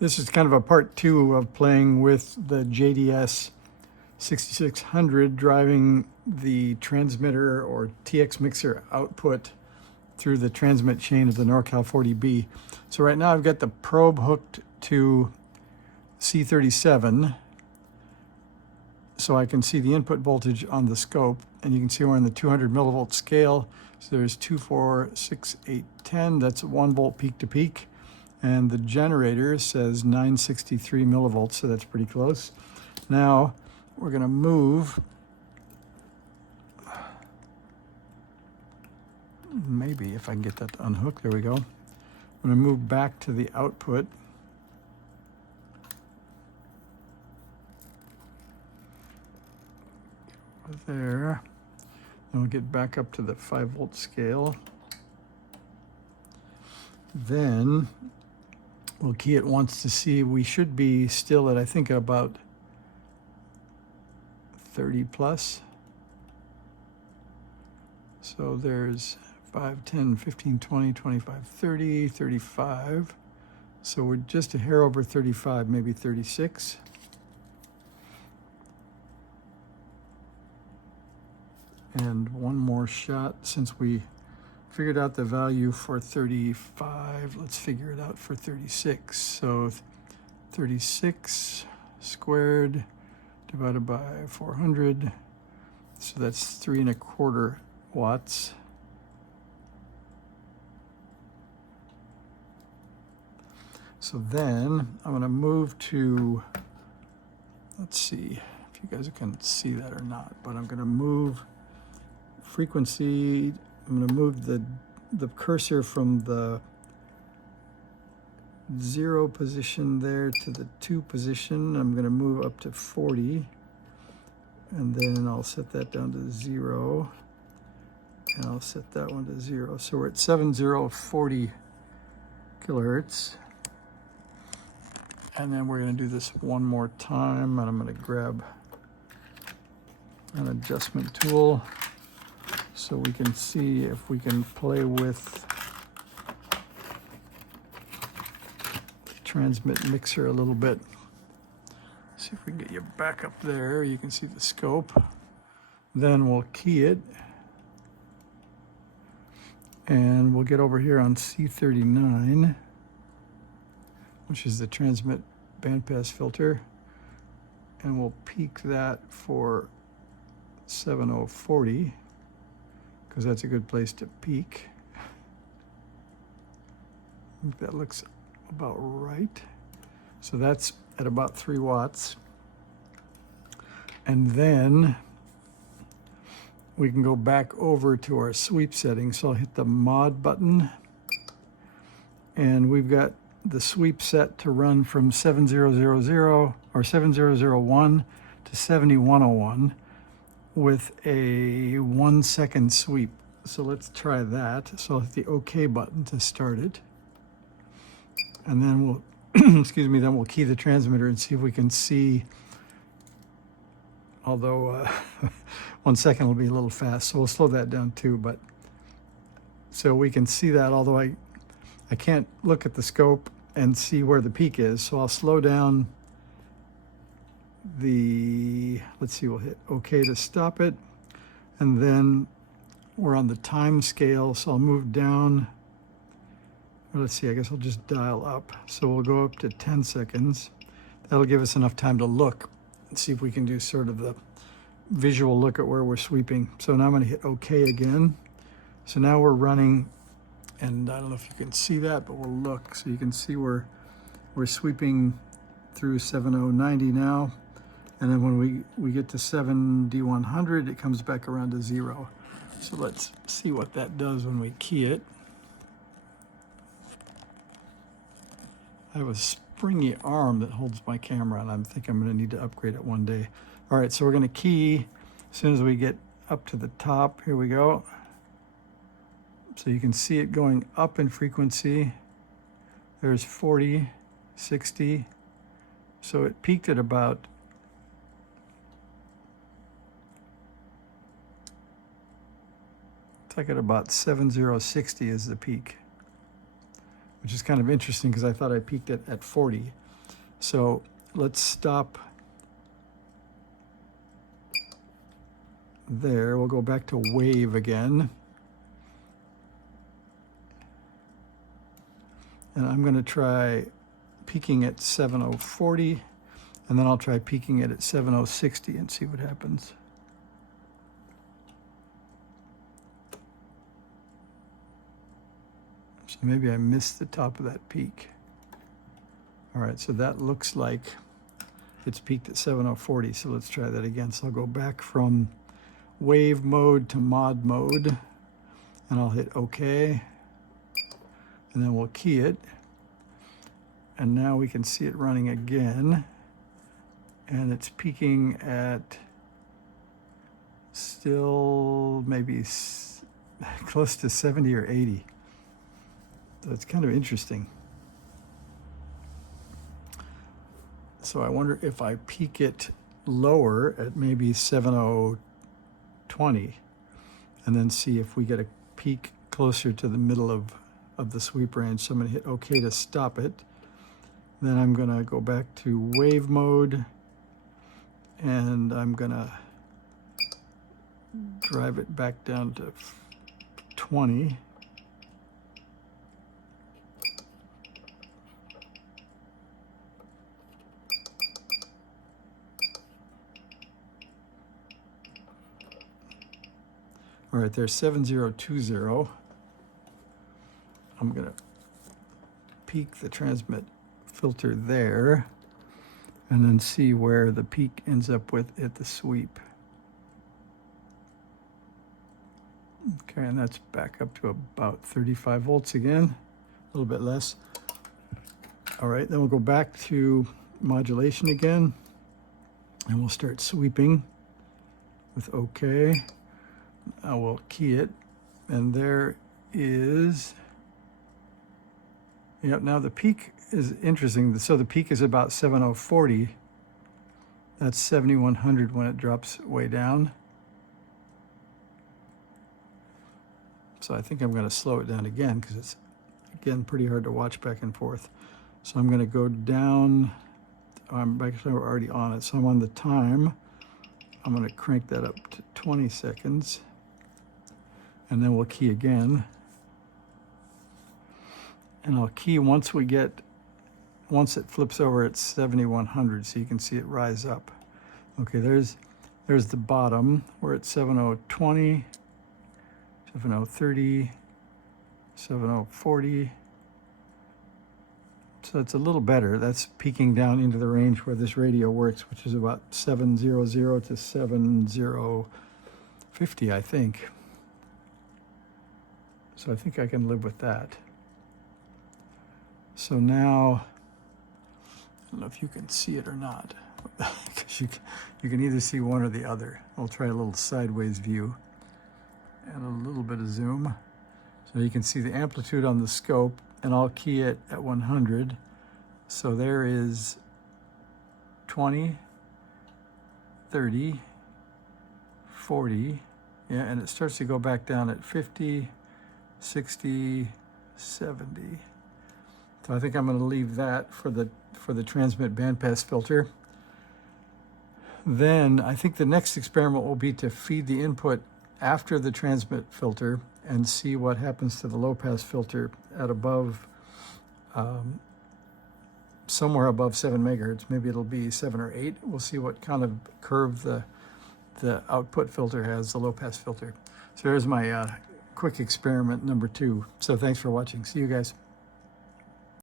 This is kind of a part two of playing with the JDS 6600, driving the transmitter or TX mixer output through the transmit chain of the NorCal 40B. So right now I've got the probe hooked to C37, so I can see the input voltage on the scope, and you can see we're on the 200 millivolt scale. So there's 2, 4, 6, 8, 10. That's 1 volt peak to peak. And the generator says 963 millivolts, so that's pretty close. Now we're going to move, maybe if I can get that to unhook, there we go. I'm going to move back to the output. There. And we'll get back up to the 5 volt scale. Then we'll key it once to see. We should be still at, I think, about 30 plus. So there's 5, 10, 15, 20, 25, 30, 35. So we're just a hair over 35, maybe 36. And one more shot. Since we figured out the value for 35, let's figure it out for 36. So 36 squared divided by 400. So that's 3¼ watts. So then I'm going to move to, let's see if you guys can see that or not, but I'm going to move frequency. I'm going to move the cursor from the 0 position there to the 2 position. I'm going to move up to 40, and then I'll set that down to 0, and I'll set that one to 0. So we're at 7040 kilohertz. And then we're going to do this one more time, and I'm going to grab an adjustment tool so we can see if we can play with the transmit mixer a little bit. See if we can get you back up there. You can see the scope. Then we'll key it. And we'll get over here on C39, which is the transmit bandpass filter. And we'll peak that for 7040. Because that's a good place to peak. I think that looks about right. So that's at about 3 watts. And then we can go back over to our sweep settings. So I'll hit the mod button, and we've got the sweep set to run from 7000 or 7001 to 7101. With a 1 second sweep. So let's try that. So I'll hit the OK button to start it. And then we'll, excuse me, then we'll key the transmitter and see if we can see, although 1 second will be a little fast, so we'll slow that down too. But so we can see that, although I can't look at the scope and see where the peak is. So I'll slow down let's see, we'll hit OK to stop it, and then we're on the time scale, so I'll move down, or let's see, I guess I'll just dial up. So we'll go up to 10 seconds. That'll give us enough time to look and see if we can do sort of the visual look at where we're sweeping. So now I'm going to hit OK again. So now we're running, and I don't know if you can see that, but we'll look. So you can see we're sweeping through 7090 now. And then when we get to 7D100, it comes back around to 0. So let's see what that does when we key it. I have a springy arm that holds my camera, and I think I'm going to need to upgrade it one day. All right, so we're going to key as soon as we get up to the top. Here we go. So you can see it going up in frequency. There's 40, 60. So it peaked at about it's like at about 7060 is the peak, which is kind of interesting because I thought I peaked at 40. So let's stop there. We'll go back to wave again. And I'm going to try peaking at 7040, and then I'll try peaking it at 7060 and see what happens. So maybe I missed the top of that peak. All right, so that looks like it's peaked at 7040, so let's try that again. So I'll go back from wave mode to mod mode, and I'll hit OK, and then we'll key it, and now we can see it running again, and it's peaking at still maybe close to 70 or 80. So it's kind of interesting. So I wonder if I peak it lower at maybe 7020 and then see if we get a peak closer to the middle of the sweep range. So I'm going to hit OK to stop it. Then I'm going to go back to wave mode, and I'm going to drive it back down to 20. All right, there's 7020. I'm going to peak the transmit filter there and then see where the peak ends up with at the sweep. Okay, and that's back up to about 35 volts again, a little bit less. All right, then we'll go back to modulation again, and we'll start sweeping with OK. I will key it, and there is, yep, now the peak is interesting. So the peak is about 7040. That's 7100 when it drops way down. So I think I'm going to slow it down again because it's, again, pretty hard to watch back and forth. So I'm going to go down. I'm actually already on it, so I'm on the time. I'm going to crank that up to 20 seconds. And then we'll key again. And I'll key once it flips over at 7100, so you can see it rise up. Okay, there's the bottom. We're at 7020, 7030, 7040. So it's a little better. That's peaking down into the range where this radio works, which is about 700 to 7050, I think. So I think I can live with that. So now, I don't know if you can see it or not, because you can either see one or the other. I'll try a little sideways view and a little bit of zoom. So you can see the amplitude on the scope, and I'll key it at 100. So there is 20, 30, 40, yeah, and it starts to go back down at 50, 60, 70. So I think I'm going to leave that for the transmit bandpass filter. Then I think the next experiment will be to feed the input after the transmit filter and see what happens to the low pass filter at above, somewhere above 7 megahertz. Maybe it'll be 7 or 8. We'll see what kind of curve the output filter has, the low pass filter. So there's my quick experiment number 2. So thanks for watching. See you guys.